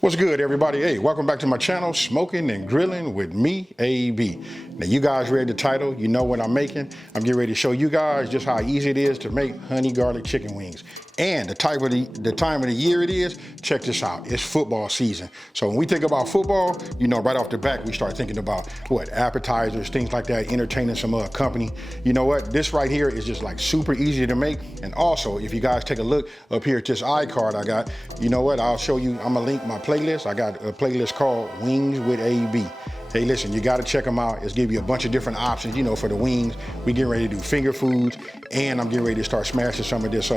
What's good, everybody? Hey, welcome back to my channel, Smoking and Grilling with me, AB. Now, you guys read the title, you know what I'm making. I'm getting ready to show you guys just how easy it is to make honey garlic chicken wings. And the time of the year it is, check this out, it's football season. So when we think about football, you know, right off the bat, we start thinking about what, appetizers, things like that, entertaining some company. You know what, this right here is just like super easy to make. And also, if you guys take a look up here at this iCard I got, you know what, I'll show you, I'm gonna link my playlist. I got a playlist called Wings with AB. Hey, listen, you gotta check them out. It's give you a bunch of different options, you know, for the wings. We getting ready to do finger foods, and I'm getting ready to start smashing some of this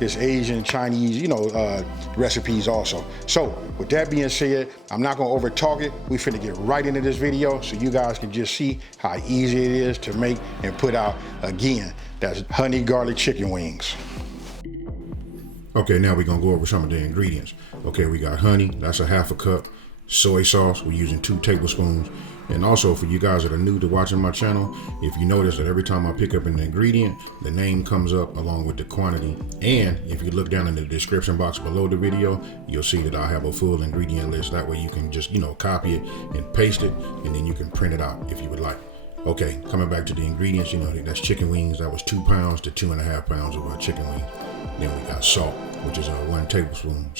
this Asian, Chinese, you know, recipes also. So, with that being said, I'm not gonna over talk it. We finna get right into this video so you guys can just see how easy it is to make and put out. Again, that's honey garlic chicken wings. Okay, now we're gonna go over some of the ingredients. Okay, we got honey, that's a half a cup. Soy sauce, we're using 2 tablespoons. And also for you guys that are new to watching my channel, if you notice that every time I pick up an ingredient, the name comes up along with the quantity. And if you look down in the description box below the video, you'll see that I have a full ingredient list. That way you can just, you know, copy it and paste it, and then you can print it out if you would like. Okay, coming back to the ingredients, you know, that's chicken wings. That was 2 pounds to 2.5 pounds of chicken wings. Then we got salt, which is 1 teaspoon.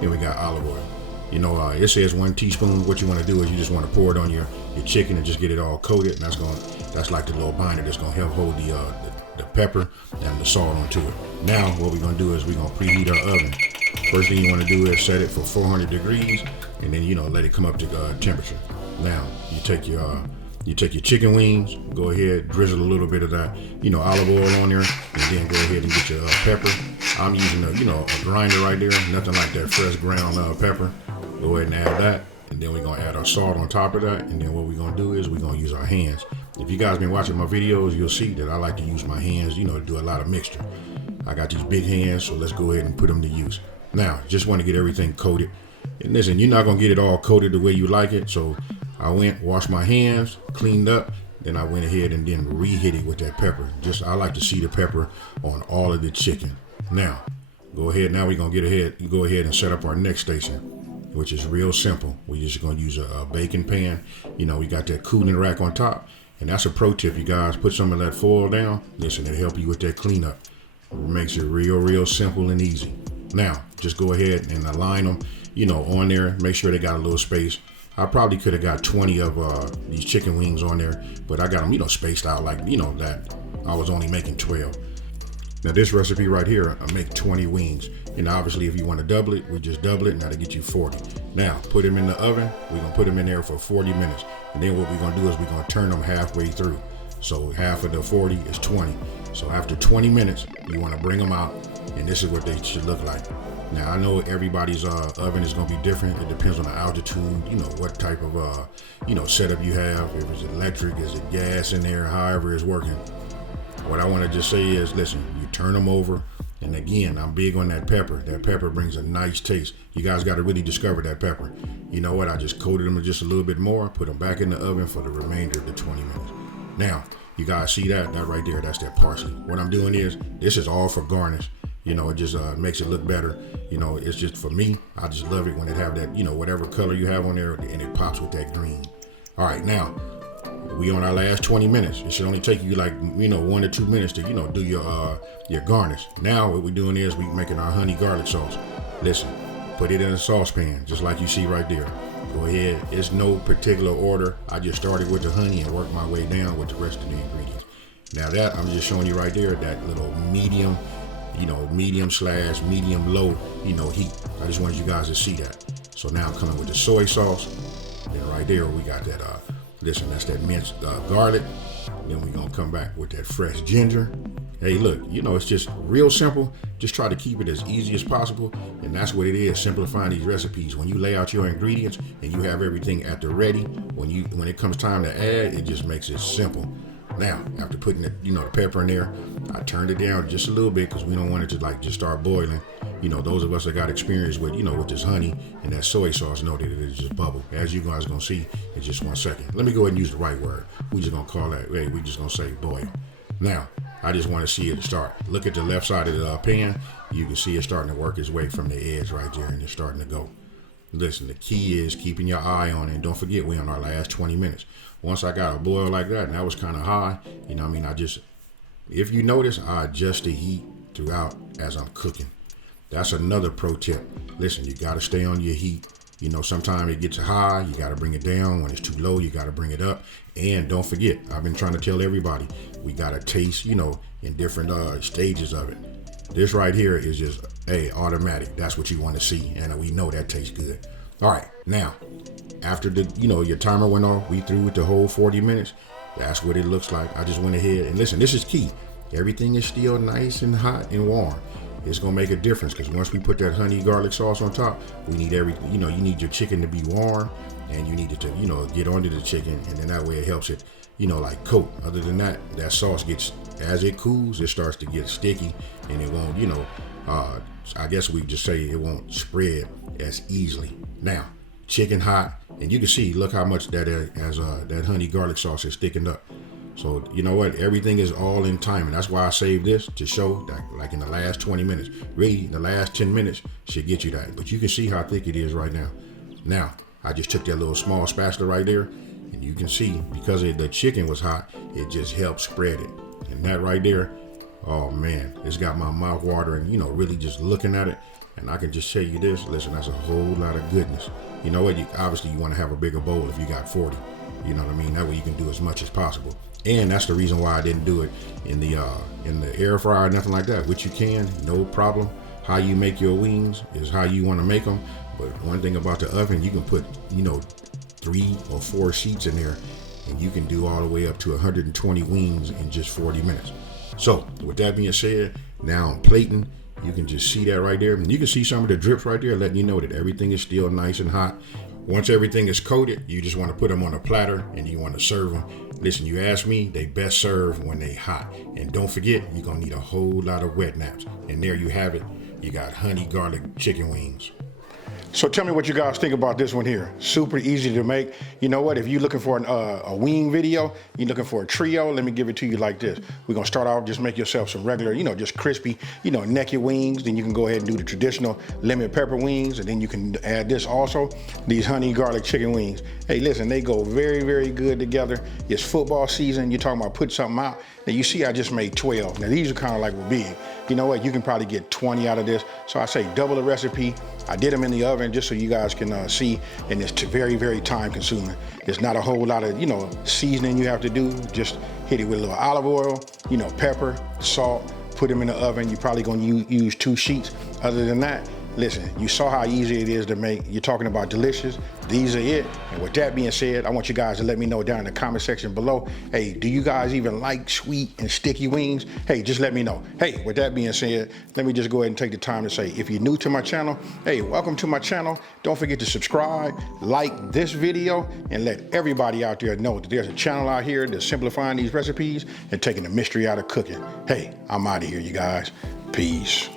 Then we got olive oil. You know, it says 1 teaspoon. What you want to do is you just want to pour it on your chicken and just get it all coated. And that's like the little binder that's gonna help hold the pepper and the salt onto it. Now, what we're gonna do is we're gonna preheat our oven. First thing you want to do is set it for 400 degrees, and then, you know, let it come up to temperature. Now, you take your chicken wings, go ahead, drizzle a little bit of that, you know, olive oil on there, and then go ahead and get your pepper. I'm using a grinder right there, nothing like that fresh ground pepper. Go ahead and add that, and then we're gonna add our salt on top of that, and then what we're gonna do is we're gonna use our hands. If you guys been watching my videos, you'll see that I like to use my hands, you know, to do a lot of mixture. I got these big hands, so let's go ahead and put them to use. Now, just want to get everything coated. And listen, you're not gonna get it all coated the way you like it, so I went, washed my hands, cleaned up, then I went ahead and then re-hit it with that pepper. I like to see the pepper on all of the chicken. Now, go ahead, now we're gonna go ahead and set up our next station, which is real simple. We're just gonna use a baking pan. You know, we got that cooling rack on top, and that's a pro tip, you guys. Put some of that foil down. Listen, it'll help you with that cleanup. It makes it real simple and easy. Now, just go ahead and align them, you know, on there. Make sure they got a little space. I probably could have got 20 of these chicken wings on there, but I got them, you know, spaced out like, you know, that I was only making 12. Now this recipe right here, I make 20 wings. And obviously if you want to double it, we just double it, and that'll get you 40. Now, put them in the oven. We're gonna put them in there for 40 minutes. And then what we're gonna do is we're gonna turn them halfway through. So half of the 40 is 20. So after 20 minutes, you wanna bring them out, and this is what they should look like. Now, I know everybody's oven is gonna be different. It depends on the altitude, you know, what type of, you know, setup you have. If it's electric, is it gas in there, however it's working. What I wanna just say is, listen, you turn them over, and again, I'm big on that pepper. That pepper brings a nice taste. You guys gotta really discover that pepper. You know what, I just coated them just a little bit more, put them back in the oven for the remainder of the 20 minutes. Now, you guys see that right there, that's that parsley. What I'm doing is, this is all for garnish. You know, it just makes it look better. You know, it's just for me, I just love it when it have that, you know, whatever color you have on there, and it pops with that green. All right, now, we on our last 20 minutes. It should only take you like, you know, 1 or 2 minutes to, you know, do your garnish. Now what we're doing is we're making our honey garlic sauce. Listen, put it in a saucepan, just like you see right there. Go ahead, it's no particular order. I just started with the honey and worked my way down with the rest of the ingredients. Now that, I'm just showing you right there, that little medium, you know, medium low, you know, heat. I just wanted you guys to see that. So now I'm coming with the soy sauce. Then right there, we got that, listen, that's that minced garlic. Then we're gonna come back with that fresh ginger. Hey, look, you know, it's just real simple. Just try to keep it as easy as possible. And that's what it is, simplifying these recipes. When you lay out your ingredients and you have everything at the ready, when it comes time to add, it just makes it simple. Now, after putting the, you know, the pepper in there, I turned it down just a little bit because we don't want it to like just start boiling. You know, those of us that got experience with, you know, with this honey and that soy sauce know that it just bubble. As you guys gonna see in just 1 second. Let me go ahead and use the right word. We just gonna call that, hey, we just gonna say boil. Now, I just want to see it start. Look at the left side of the pan. You can see it starting to work its way from the edge right there, and it's starting to go. Listen, the key is keeping your eye on it. And don't forget, we're on our last 20 minutes. Once I got a boil like that, and that was kind of high, you know what I mean? If you notice, I adjust the heat throughout as I'm cooking. That's another pro tip. Listen, you got to stay on your heat. You know, sometimes it gets high, you got to bring it down. When it's too low, you got to bring it up. And don't forget, I've been trying to tell everybody, we got to taste, you know, in different stages of it. This right here is just, hey, automatic. That's what you want to see. And we know that tastes good. All right, now, after your timer went off, we threw it the whole 40 minutes. That's what it looks like. I just went ahead and listen, this is key. Everything is still nice and hot and warm. It's gonna make a difference because once we put that honey garlic sauce on top, we need you need your chicken to be warm, and you need it to, get onto the chicken, and then that way it helps it, like coat. Other than that, that sauce as it cools, it starts to get sticky, and it won't, I guess we just say it won't spread as easily. Now, chicken hot, and you can see, look how much that honey garlic sauce is thickened up. So you know what? Everything is all in time, and that's why I saved this to show that, like in the last 20 minutes. Really, the last 10 minutes should get you that. But you can see how thick it is right now. Now, I just took that little small spatula right there, and you can see because the chicken was hot, it just helped spread it. And that right there, oh man, it's got my mouth watering. Really just looking at it, and I can just show you this. Listen, that's a whole lot of goodness. You know what? Obviously, you want to have a bigger bowl if you got 40. You know what I mean? That way you can do as much as possible. And that's the reason why I didn't do it in the air fryer or nothing like that, which you can, no problem. How you make your wings is how you want to make them. But one thing about the oven, you can put, 3 or 4 sheets in there, and you can do all the way up to 120 wings in just 40 minutes. So with that being said, now I'm plating. You can just see that right there. And you can see some of the drips right there, letting you know that everything is still nice and hot. Once everything is coated, you just want to put them on a platter and you want to serve them. Listen, you ask me, they best serve when they hot. And don't forget, you're going to need a whole lot of wet naps. And there you have it. You got honey garlic chicken wings. So tell me what you guys think about this one here. Super easy to make. You know what? If you're looking for a wing video, you're looking for a trio, let me give it to you like this. We're going to start off, just make yourself some regular, just crispy, naked wings. Then you can go ahead and do the traditional lemon pepper wings. And then you can add this also, these honey garlic chicken wings. Hey, listen, they go very, very good together. It's football season. You're talking about putting something out. Now you see I just made 12. Now these are kind of like big. You know what? You can probably get 20 out of this. So I say double the recipe. I did them in the oven just so you guys can see, and it's very, very time consuming. There's not a whole lot of, seasoning you have to do. Just hit it with a little olive oil, pepper, salt, put them in the oven. You're probably gonna use 2 sheets. Other than that, listen, you saw how easy it is to make. You're talking about delicious. These are it. And with that being said, I want you guys to let me know down in the comment section below. Hey, do you guys even like sweet and sticky wings? Hey, just let me know. Hey, with that being said, let me just go ahead and take the time to say, if you're new to my channel, hey, welcome to my channel. Don't forget to subscribe, like this video, and let everybody out there know that there's a channel out here that's simplifying these recipes and taking the mystery out of cooking. Hey, I'm out of here, you guys. Peace.